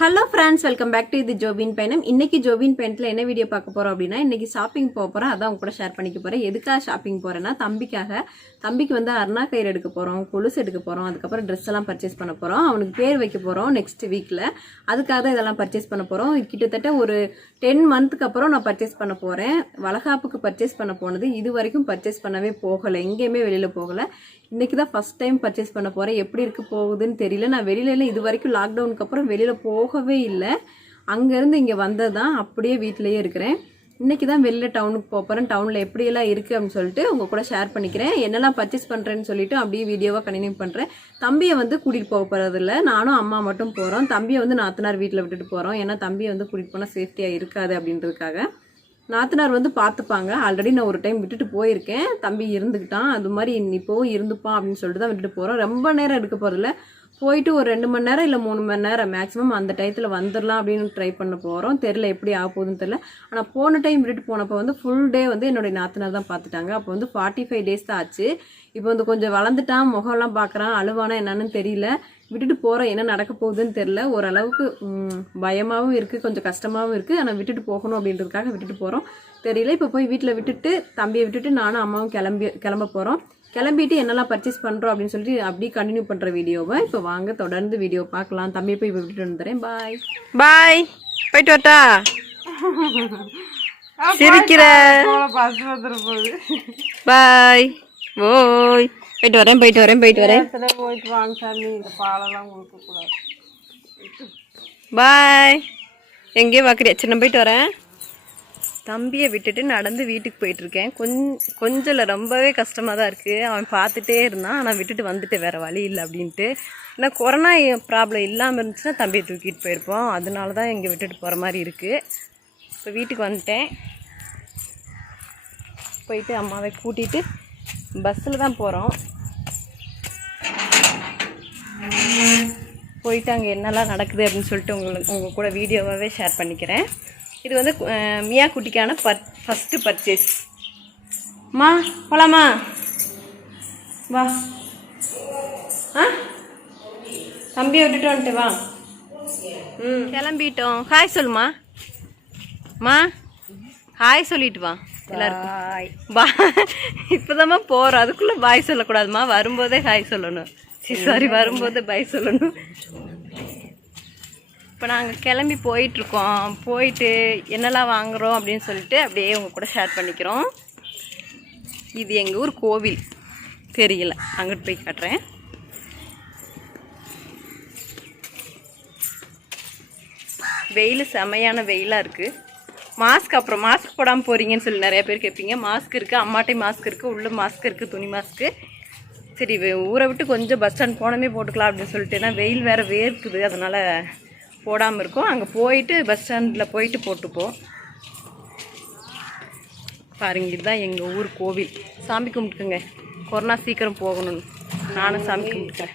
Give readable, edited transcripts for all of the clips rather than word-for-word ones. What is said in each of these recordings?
Hello friends, welcome back to Ethu JovinPayanam. இன்னைக்கு ஜோவின் பேண்ட்ல என்ன video பார்க்க போறோம் அப்படினா இன்னைக்கு ஷாப்பிங் போறோம். அதான் உங்க கூட ஷேர் பண்ணிக்க போறேன். எதுக்காக ஷாப்பிங் போறேன்னா தம்பிக்கு வந்து அர்ணா கயிறு எடுக்க போறோம், கொலுசு எடுக்க போறோம், அதுக்கு அப்புறம் Dress எல்லாம் பர்ச்சேஸ் பண்ண போறோம். அவனுக்கு பேர் வைக்க போறோம் நெக்ஸ்ட் வீக்ல. அதுக்காக தான் இதெல்லாம் பர்ச்சேஸ் பண்ண போறோம். கிட்டத்தட்ட ஒரு 10 மந்த்க்கு அப்புறம் நான் பர்ச்சேஸ் பண்ண போறேன். வளகாப்புக்கு பர்ச்சேஸ் பண்ண போனது இது வரைக்கும் பர்ச்சேஸ் பண்ணவே போகல. எங்கேயுமே வெளியில போகல. இன்னைக்கு தான் ஃபர்ஸ்ட் டைம் பர்ச்சேஸ் பண்ண போறேன். எப்படி இருக்கு போகுதுன்னு தெரியல. நான் வெளியில இது வரைக்கும் லாக்டவுனுக்கு அப்புறம் வெளியில போகவே இல்லை. அங்க இருந்து இங்க வந்ததான் அப்படியே வீட்லயே இருக்கிறேன். இன்னைக்கு தான் வெளியில டவுனுக்கு போறேன். டவுன்ல எப்படி எல்லாம் இருக்கு அப்படின்னு சொல்லிட்டு உங்க கூட ஷேர் பண்ணிக்கிறேன். என்னெல்லாம் பர்ச்சேஸ் பண்றேன்னு சொல்லிட்டு அப்படியே வீடியோவா கண்டினியூ பண்றேன். தம்பியை வந்து கூட்டிட்டு போக போறது இல்ல, நானும் அம்மா மட்டும் போறோம். தம்பியை வந்து நாத்தனார் வீட்டுல விட்டுட்டு போறோம். ஏன்னா தம்பியை வந்து கூட்டிட்டு போனா சேஃப்டியா இருக்காது அப்படின்றதுக்காக. நாத்தனார் வந்து பார்த்துப்பாங்க. ஆல்ரெடி நான் ஒரு டைம் விட்டுட்டு போயிருக்கேன். தம்பி இருந்துக்கிட்டான். அது மாதிரி இப்போவும் இருந்துப்பான் அப்படின்னு சொல்லிட்டு தான் விட்டுட்டு போகிறோம். ரொம்ப நேரம் எடுக்க போகிறதில்ல. போயிட்டு ஒரு 2 மணி நேரம் இல்லை 3 மணி நேரம் மேக்ஸிமம் அந்த டயத்தில் வந்துடலாம் அப்படின்னு ட்ரை பண்ண போகிறோம். தெரியல எப்படி ஆக போகுதுன்னு தெரியல. ஆனால் போன டைம் விட்டுட்டு போனப்போ வந்து ஃபுல் டே வந்து என்னுடைய நாத்தனார் தான் பார்த்துட்டாங்க. அப்போ வந்து 45 டேஸ் தான் ஆச்சு. இப்போ வந்து கொஞ்சம் வளர்ந்துட்டான், முகம்லாம் பார்க்குறான், அழுவானா என்னன்னு தெரியல. விட்டுட்டு போகிறோம், என்ன நடக்க போகுதுன்னு தெரில. ஓரளவுக்கு பயமாகவும் இருக்குது, கொஞ்சம் கஷ்டமாகவும் இருக்குது. ஆனால் விட்டுட்டு போகணும் அப்படின்றதுக்காக விட்டுட்டு போகிறோம். தெரியல. இப்போ போய் வீட்டில் விட்டுட்டு தம்பியை விட்டுட்டு நானும் அம்மாவும் கிளம்ப போகிறோம். கிளம்பிட்டு என்னெல்லாம் பர்ச்சேஸ் பண்ணுறோம் அப்படின்னு சொல்லிட்டு அப்படியே கண்டினியூ பண்ணுற வீடியோவை இப்போ வாங்க தொடர்ந்து வீடியோ பார்க்கலாம். தம்பியை போய் இப்போ விட்டுட்டு வந்துடுறேன். பாய் பாய். போயிட்டு வரட்டா? சிரிக்கிற. பாய். ஓய் போயிட்டு வரேன். போயிட்டு வாங்க சாமி. இந்த பாலெல்லாம் கொடுக்கக்கூடாது. பாய். எங்கேயோ பார்க்குறியா? சின்ன போயிட்டு வரேன். தம்பியை விட்டுட்டு நடந்து வீட்டுக்கு போயிட்டுருக்கேன். கொஞ்சம் ரொம்பவே கஷ்டமாக தான் இருக்குது. அவன் பார்த்துட்டே இருந்தான். ஆனால் விட்டுட்டு வந்துட்டு வேறு வழி இல்லை அப்படின்ட்டு. ஏன்னா கொரோனா ப்ராப்ளம் இல்லாமல் இருந்துச்சுன்னா தம்பியை தூக்கிட்டு போயிருப்போம். அதனால தான் இங்கே விட்டுட்டு போகிற மாதிரி இருக்குது. இப்போ வீட்டுக்கு வந்துட்டேன். போயிட்டு அம்மாவை கூட்டிகிட்டு பஸ்ஸில் தான் போகிறோம். போயிட்டு அங்கே என்னெல்லாம் நடக்குது அப்படின்னு சொல்லிட்டு உங்கள் கூட வீடியோவாகவே ஷேர் பண்ணிக்கிறேன். இது வந்து மியா குட்டிக்கான ஃபஸ்ட்டு பர்ச்சேஸ். மா போலாமா? வா. தம்பியை விட்டுட்டு வந்துட்டு வா. கிளம்பிட்டோம். ஹாய் சொல்லுமா. மா ஹாய் சொல்லிட்டு வா எல்லாருக்கும். பா இப்போதாம்மா போகிறோம், அதுக்குள்ளே பாய் சொல்லக்கூடாதுமா. வரும்போதே ஹாய் சொல்லணும். சாரி, வரும்போதே பாய் சொல்லணும். இப்போ நாங்கள் கிளம்பி போயிட்டுருக்கோம். போயிட்டு என்னெல்லாம் வாங்குகிறோம் அப்படின்னு சொல்லிட்டு அப்படியே உங்கள் கூட ஷேர் பண்ணிக்கிறோம். இது எங்கள் ஊர் கோவில். தெரியல, அங்கிட்டு போய் காட்டுறேன். வெயில் செமையான வெயிலாக இருக்குது. அப்புறம் மாஸ்க் போடாமல் போகிறீங்கன்னு சொல்லி நிறைய பேர் கேட்பீங்க. மாஸ்க் இருக்குது, அம்மாட்டை மாஸ்க் இருக்குது, உள்ளே மாஸ்க் இருக்குது, துணி மாஸ்க்கு. சரி, ஊரை விட்டு கொஞ்சம் பஸ் ஸ்டாண்ட் போனமே போட்டுக்கலாம் அப்படின்னு சொல்லிட்டு. ஏன்னா வெயில் வேறு வேர்க்குது, அதனால் போடாமல் இருக்கும். அங்கே போயிட்டு பஸ் ஸ்டாண்டில் போயிட்டு போட்டுப்போம். பாருங்க, இதுதான் எங்கள் ஊர் கோவில். சாமி கும்பிட்டுக்குங்க. கொரோனா சீக்கிரம் போகணும்னு நானும் சாமி கும்பிட்டுக்கிறேன்.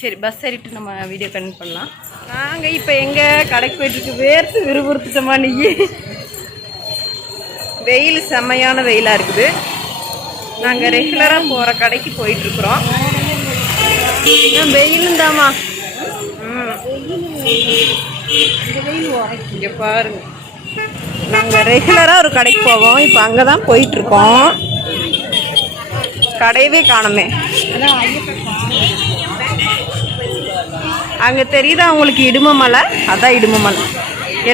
சரி, பஸ் ஏறிட்டு நம்ம வீடியோ கண்டினியூ பண்ணலாம். நாங்கள் இப்போ எங்கே கடைக்கு போயிட்டுருக்கு. வேர்த்து விறுவிறுத்துட்டோமா நீ? வெயில் செம்மையான வெயிலாக இருக்குது. நாங்கள் ரெகுலராக போகிற கடைக்கு போயிட்டுருக்குறோம். வெயிலும் தாம்மா. இங்கே பாருங்க, நாங்கள் ரெகுலராக ஒரு கடைக்கு போவோம். இப்போ அங்கே தான் போயிட்டுருக்கோம். கடையவே காணுமே. அங்கே தெரியுதா உங்களுக்கு இடுமமலை? அதான் இடுமமலை.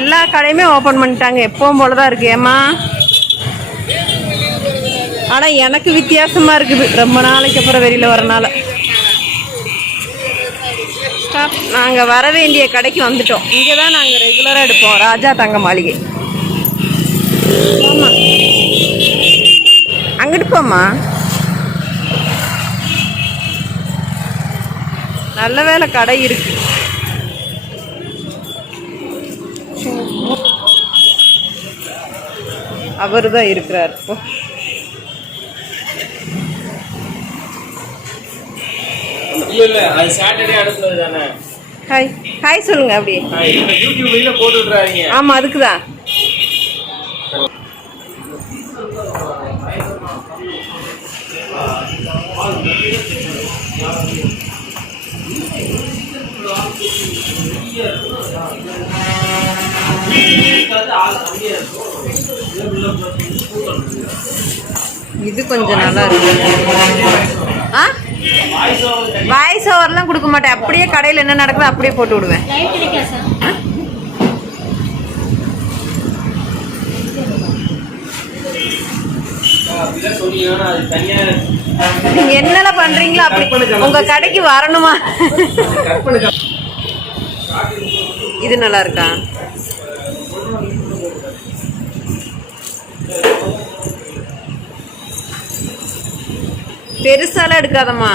எல்லா கடையுமே ஓப்பன் பண்ணிட்டாங்க. எப்பவும் போல தான் இருக்கு. ஏம்மா, ஆனால் எனக்கு வித்தியாசமாக இருக்குது. ரொம்ப நாளைக்கு அப்புறம் வெளியில் வரனால. நாங்கள் வர வேண்டிய கடைக்கு வந்துட்டோம். இங்கே தான் நாங்கள் ரெகுலராக எடுப்போம். ராஜா தங்க மாளிகை. ஆமாம், அங்கிட்டு போம்மா. நல்ல வேலை கடை இருக்கு. அவர் தான் இருக்கிறார். இப்போ ஹாய் ஹாய் சொல்லுங்க. அப்படியே ஆமா, அதுக்குதான். இது கொஞ்சம் நல்லா இருக்கு. வாய்ஸ் ஓவர்லாம் கொடுக்க மாட்டேன், அப்படியே கடையில் என்ன நடக்குதோ அப்படியே போட்டு விடுவேன். நீங்க என்னென்ன பண்றீங்களோ அப்படி உங்க கடைக்கு வரணுமா? இது நல்லா இருக்கா? பெருசாலாம் எடுக்காதம்மா.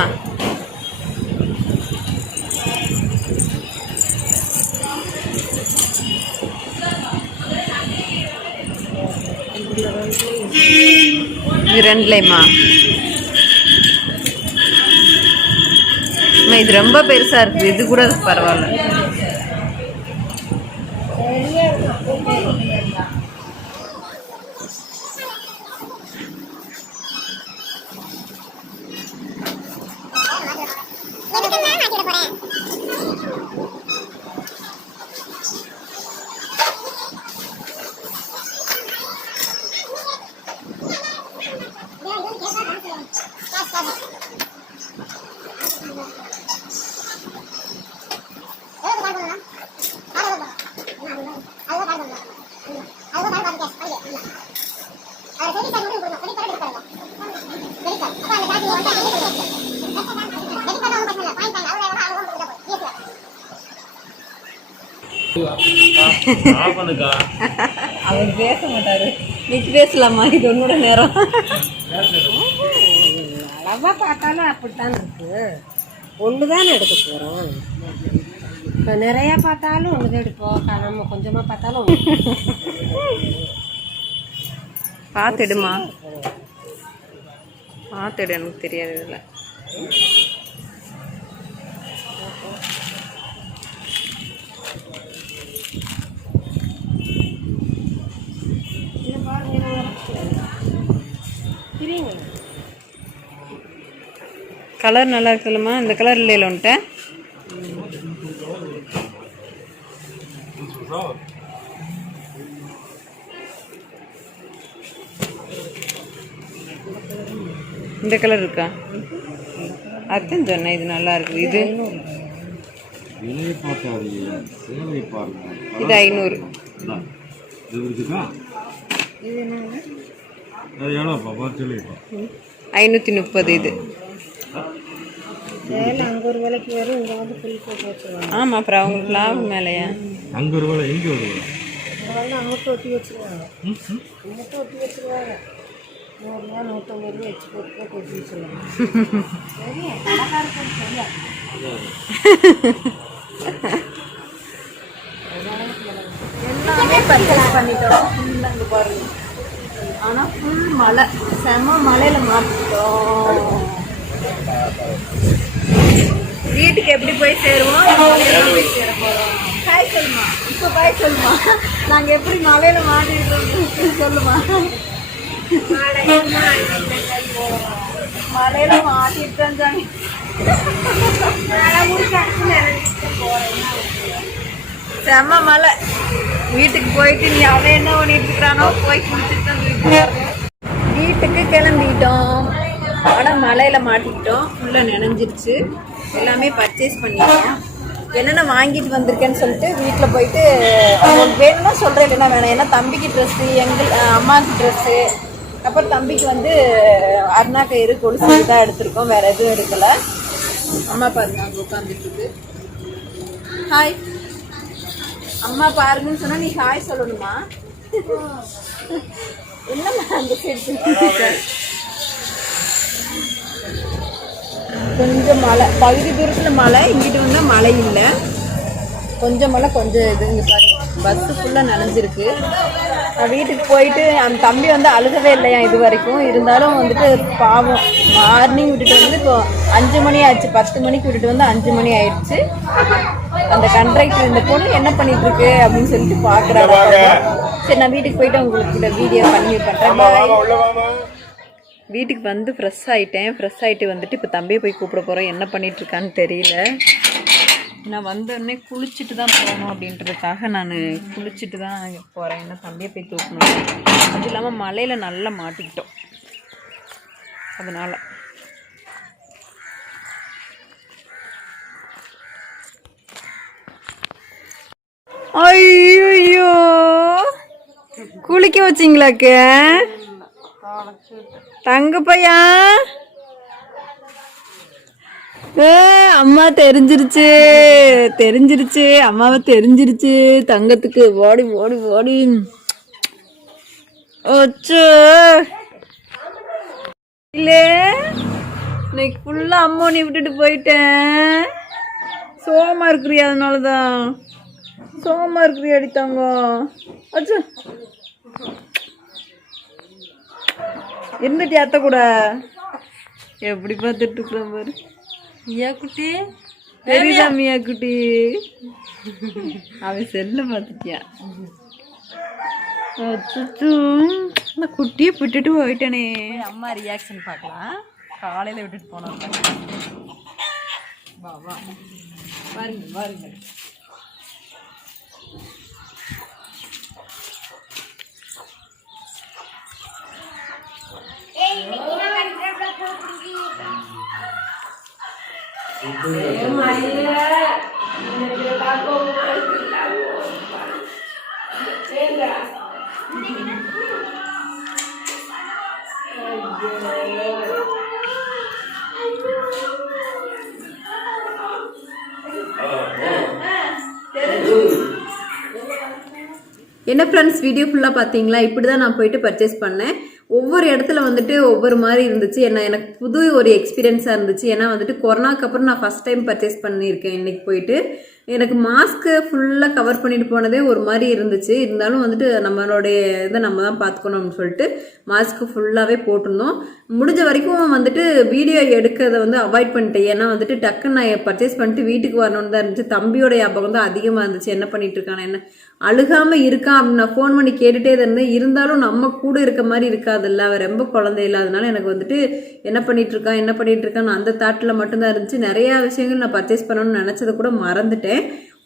இது ரெண்டுலையுமா? இது ரொம்ப பெருசா இருக்கு, இது கூட பரவாயில்ல. அவர் பேச மாட்டாரு, நீ பேசலாமா? இது உன்னோட நேரம். அளவா பார்த்தாலும் அப்படித்தான் இருக்கு, ஒண்ணுதான் எடுக்க போறோம். இப்போ நிறைய பார்த்தாலும் ஒண்ணுதான் எடுப்போம், நம்ம கொஞ்சமா பார்த்தாலும் பார்த்துடுமா, பார்த்துடு, எனக்கு தெரியாது இதில். கலர் நல்லா இருக்குல்லம்மா, இந்த கலர் இல்லையில உன்ட்ட. இந்த கலர் இருக்கா? அதுதான் சொன்னேன், இது நல்லா இருக்கு. இது இது 500. 530. இது அங்கே ஒரு விலைக்கு வரும், இங்கே வந்து புல் போட்டு வச்சுருவாங்க. ஆமாம், அப்புறம் அவங்களுக்கு லாபம் மேலேயா? அங்கே ஒரு வேலை, எங்கே ஒரு வேலை? இங்கே வந்து அங்கிட்ட ஒட்டி வச்சுருவாங்க, இங்கிட்ட ஒட்டி வச்சுருவாங்க. 100 ரூபா 150 ரூபா வச்சு போட்டு ஒட்டி வச்சுருவாங்க. சரியா கடைக்காரருக்கு சரியா எல்லாமே பர்ச்சேஸ் பண்ணிட்டோம். ஃபுல்லாக பாருங்க, ஆனால் ஃபுல் மழை, செம மழையில் மாற்றிட்டோம். வீட்டுக்கு எப்படி போய் சேருவோம்? போய் சேர போகிறோம். பாய் சொல்லுமா, இப்போ பாய் சொல்லுமா, நாங்கள் எப்படி மழையில் மாட்டிடுறோம் சொல்லுமா. மழையில மாட்டிட்டோம் சாமி. செம்ம மழை. வீட்டுக்கு போயிட்டு நீ அவன் என்ன பண்ணிட்டு இருக்கிறானோ போய் குளிச்சுட்டு வீட்டுக்கு கிளம்பிட்டோம். ஆனால் மழையில் மாட்டிக்கிட்டோம், ஃபுல்லாக நனைஞ்சிருச்சு. எல்லாமே பர்ச்சேஸ் பண்ணிட்டோம். என்னென்ன வாங்கிட்டு வந்திருக்கேன்னு சொல்லிட்டு வீட்டில் போயிட்டு அவங்களுக்கு வேணும்னா சொல்கிறேன், இல்லைன்னா வேணாம். ஏன்னா தம்பிக்கு ட்ரெஸ்ஸு, அம்மாவுக்கு ட்ரெஸ்ஸு, அப்புறம் தம்பிக்கு வந்து அருணா கயிறு, கொலுசு தான் எடுத்திருக்கோம், வேறு எதுவும் எடுக்கலை. அம்மா பாருங்க அங்கே உட்காந்துட்டுருக்கு. ஹாய் அம்மா பாருங்கன்னு சொன்னால் நீ ஹாய் சொல்லணுமா? என்னம்மா அந்த சைடு கொஞ்சம் மழை, பகுதி தூரத்தில் மழை, இங்கிட்டு வந்தால் மழை இல்லை. கொஞ்சம் மழை, கொஞ்சம் இது. இங்கே பாருங்க, பஸ்ஸு ஃபுல்லாக நனைஞ்சிருக்கு. நான் வீட்டுக்கு போயிட்டு அந்த தம்பி வந்து அழுகவே இல்லையா இது வரைக்கும். இருந்தாலும் வந்துட்டு பாவம், மார்னிங் விட்டுட்டு வந்து இப்போ 5 மணி ஆச்சு, 10 மணிக்கு விட்டுட்டு வந்து 5 மணி ஆயிடுச்சு. அந்த கண்ட்ராக்டர் இந்த பொண்ணு என்ன பண்ணிட்டு இருக்கு அப்படின்னு சொல்லிட்டு பார்க்குறாங்க. சரி, நான் வீட்டுக்கு போயிட்டு உங்களுக்கு வீடியோ பண்ணி பண்ணுறேன். வீட்டுக்கு வந்து ஃப்ரெஷ் ஆகிட்டேன். ஃப்ரெஷ் ஆகிட்டு வந்துட்டு இப்போ தம்பியை போய் கூப்பிட போகிறோம். என்ன பண்ணிகிட்ருக்கான்னு தெரியல. நான் வந்தோடனே குளிச்சுட்டு தான் போகணும் அப்படின்றதுக்காக நான் குளிச்சுட்டு தான் போகிறேன். ஏன்னா தம்பியை போய் தூக்கணும். அது இல்லாமல் மலையில் நல்லா மாட்டிக்கிட்டோம். அதனால் ஐயோ குளிக்க வச்சிங்களாக்கு தங்க பையா? அம்மா தெரிஞ்சிருச்சு அம்மாவை தெரிஞ்சிருச்சு தங்கத்துக்கு. ஓடி ஓடி ஓடி ஓச்சோ இல்லே இன்னைக்கு ஃபுல்லாக அம்மோனி விட்டுட்டு போயிட்டேன். சோகமா இருக்கிறியா? அதனாலதான் சோகமா இருக்கிறியா அடித்தாங்க. அச்சோ இருந்துட்டு அத்த கூட எப்படி பார்த்துட்டு இருக்கிறோம் பாரு. meeyakutty தெரியுதா meeyakutty? அவன் செல்ல பார்த்துட்டியா? அச்சோ நான் குட்டியை விட்டுட்டு போயிட்டேனே. அம்மா ரியாக்ஷன் பார்க்கலாம். காலையில் விட்டுட்டு போனோம். வா வா பாருங்க. என்ன ஃப்ரெண்ட்ஸ், வீடியோ ஃபுல்லாக பார்த்தீங்களா? இப்படி தான் நான் போயிட்டு பர்ச்சேஸ் பண்ணேன். ஒவ்வொரு இடத்துல வந்துட்டு ஒவ்வொரு மாதிரி இருந்துச்சு. எனக்கு புது ஒரு எக்ஸ்பீரியன்ஸாக இருந்துச்சு. ஏன்னா வந்துட்டு கொரோனாக்கு அப்புறம் நான் ஃபஸ்ட் டைம் பர்ச்சேஸ் பண்ணியிருக்கேன். இன்னைக்கு போயிட்டு எனக்கு மாஸ்க்கு ஃபுல்லாக கவர் பண்ணிட்டு போனதே ஒரு மாதிரி இருந்துச்சு. இருந்தாலும் வந்துட்டு நம்மளுடைய இதை நம்ம தான் பார்த்துக்கணும்னு சொல்லிட்டு மாஸ்க்கு ஃபுல்லாகவே போட்டிருந்தோம். முடிஞ்ச வரைக்கும் வந்துட்டு வீடியோ எடுக்கிறத வந்து அவாய்ட் பண்ணிட்டேன். ஏன்னா வந்துட்டு டக்குன்னு நான் பர்ச்சேஸ் பண்ணிட்டு வீட்டுக்கு வரணும்னு தான் இருந்துச்சு. தம்பியோட ஞாபகம் தான் அதிகமாக இருந்துச்சு. என்ன பண்ணிட்டு இருக்கான், என்ன அழுகாமல் இருக்கான் அப்படின்னு நான் ஃபோன் பண்ணி கேட்டுகிட்டே தான் இருந்தேன். இருந்தாலும் நம்ம கூட இருக்க மாதிரி இருக்காதுல்ல, அவன் ரொம்ப குழந்தை இல்லாதனால எனக்கு வந்துட்டு என்ன பண்ணிட்டு இருக்கான் அந்த தாட்டில் மட்டும்தான் இருந்துச்சு. நிறையா விஷயங்கள் நான் பர்ச்சேஸ் பண்ணணும்னு நினச்சதை கூட மறந்துட்டேன்.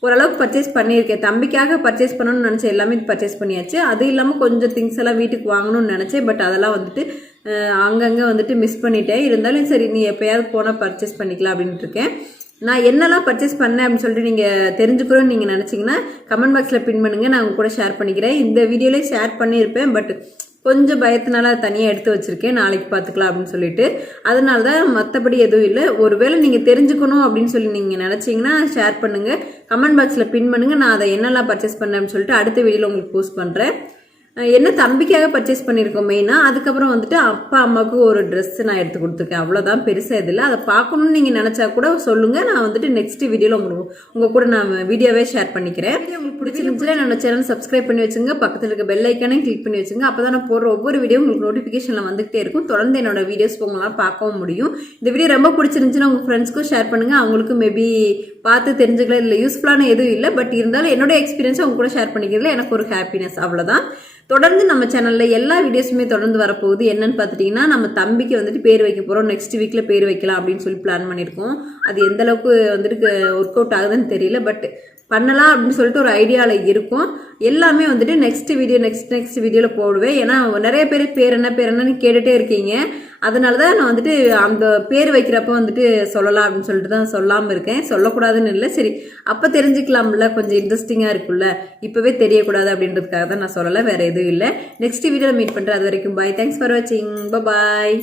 ஓரளவுக்கு பர்ச்சேஸ் பண்ணியிருக்கேன். தம்பிக்காக பர்ச்சேஸ் பண்ணணும்னு நினச்சேன், எல்லாமே பர்ச்சேஸ் பண்ணியாச்சு. அது இல்லாமல் கொஞ்சம் திங்ஸ் எல்லாம் வீட்டுக்கு வாங்கணும்னு நினச்சேன். பட் அதெல்லாம் வந்துட்டு அங்கங்கே வந்துட்டு மிஸ் பண்ணிட்டேன். இருந்தாலும் சரி நீ எப்போயாவது போனால் பர்ச்சேஸ் பண்ணிக்கலாம் அப்படின்ட்டு இருக்கேன். நான் என்னெல்லாம் பர்ச்சேஸ் பண்ணேன் அப்படின்னு சொல்லிட்டு நீங்கள் தெரிஞ்சுக்கிறோன்னு நீங்கள் நினச்சிங்கன்னா கமெண்ட் பாக்ஸில் பின் பண்ணுங்கள். நான் உங்க கூட ஷேர் பண்ணிக்கிறேன். இந்த வீடியோலேயே ஷேர் பண்ணியிருப்பேன். பட் கொஞ்சம் பயத்தினால தனியாக எடுத்து வச்சுருக்கேன், நாளைக்கு பார்த்துக்கலாம் அப்படின்னு சொல்லிட்டு. அதனால தான், மற்றபடி எதுவும் இல்லை. ஒருவேளை நீங்கள் தெரிஞ்சுக்கணும் அப்படின்னு சொல்லி நீங்கள் நினச்சிங்கன்னா ஷேர் பண்ணுங்கள், கமெண்ட் பாக்ஸில் பின் பண்ணுங்கள். நான் அதை என்னெல்லாம் பர்ச்சேஸ் பண்ணேன் அப்படின்னு சொல்லிட்டு அடுத்த வீடியோவில் உங்களுக்கு போஸ்ட் பண்ணுறேன். என்ன தம்பிக்காக பர்ச்சேஸ் பண்ணியிருக்கோம் மெயினாக. அதுக்கப்புறம் வந்துட்டு அப்பா அம்மாவுக்கு ஒரு ட்ரெஸ் நான் எடுத்து கொடுத்துருக்கேன். அவ்வளோதான், பெருசாக இதில். அதை பார்க்கணுன்னு நீங்கள் நினச்சா கூட சொல்லுங்கள். நான் வந்துட்டு நெக்ஸ்ட் வீடியோவில் உங்கள் கூட நான் வீடியோவே ஷேர் பண்ணிக்கிறேன். உங்களுக்கு பிடிச்சிருந்துச்சுன்னா என்னோட சேனல் சப்ஸ்கிரைப் பண்ணி வச்சுங்க, பக்கத்தில் இருக்க பெல் ஐக்கானையும் கிளிக் பண்ணி வச்சுங்க. அப்போ தான் நான் போடுற ஒவ்வொரு வீடியோ உங்களுக்கு நோட்டிஃபிகேஷனில் வந்துகிட்டே இருக்கும். தொடர்ந்து என்னோட வீடியோஸ் உங்களால் பார்க்கவும் முடியும். இந்த வீடியோ ரொம்ப பிடிச்சிருந்துச்சுன்னா உங்கள் ஃப்ரெண்ட்ஸ்க்கும் ஷேர் பண்ணுங்கள். அவங்களுக்கும் மேபி பார்த்து தெரிஞ்சுக்கலாம். இல்லை யூஸ்ஃபுல்லான எதுவும் இல்லை, பட் இருந்தாலும் என்னோட எக்ஸ்பீரியன்ஸை உங்க கூட ஷேர் பண்ணிக்கிறதுல எனக்கு ஒரு ஹாப்பினஸ். அவ்வளோதான். தொடர்ந்து நம்ம சேனலில் எல்லா வீடியோஸுமே தொடர்ந்து வரப்போகுது. என்னன்னு பார்த்துட்டிங்கன்னா, நம்ம தம்பிக்கு வந்துட்டு பேர் வைக்க போகிறோம். நெக்ஸ்ட் வீக்கில் பேர் வைக்கலாம் அப்படின்னு சொல்லி பிளான் பண்ணியிருக்கோம். அது எந்த அளவுக்கு வந்துட்டு ஒர்க் அவுட் ஆகுதுன்னு தெரியல, பட் பண்ணலாம் அப்படின்னு சொல்லிட்டு ஒரு ஐடியாவில் இருக்கும். எல்லாமே வந்துட்டு நெக்ஸ்ட் வீடியோவில் போடுவேன். ஏன்னா நிறைய பேர் என்னன்னு கேட்டுகிட்டே இருக்கீங்க. அதனால தான் நான் வந்துட்டு அந்த பேர் வைக்கிறப்ப வந்துட்டு சொல்லலாம் அப்படின்னு சொல்லிட்டு தான் சொல்லாமல் இருக்கேன். சொல்லக்கூடாதுன்னு இல்லை, சரி அப்போ தெரிஞ்சுக்கலாம்ல, கொஞ்சம் இன்ட்ரெஸ்டிங்காக இருக்குல்ல, இப்போவே தெரியக்கூடாது அப்படின்றதுக்காக தான் நான் சொல்லலை, வேறு எதுவும் இல்லை. நெக்ஸ்ட் வீடியோவில் மீட் பண்ணுறேன். அது வரைக்கும் பாய். தேங்க்ஸ் ஃபார் வாட்சிங். பாய்.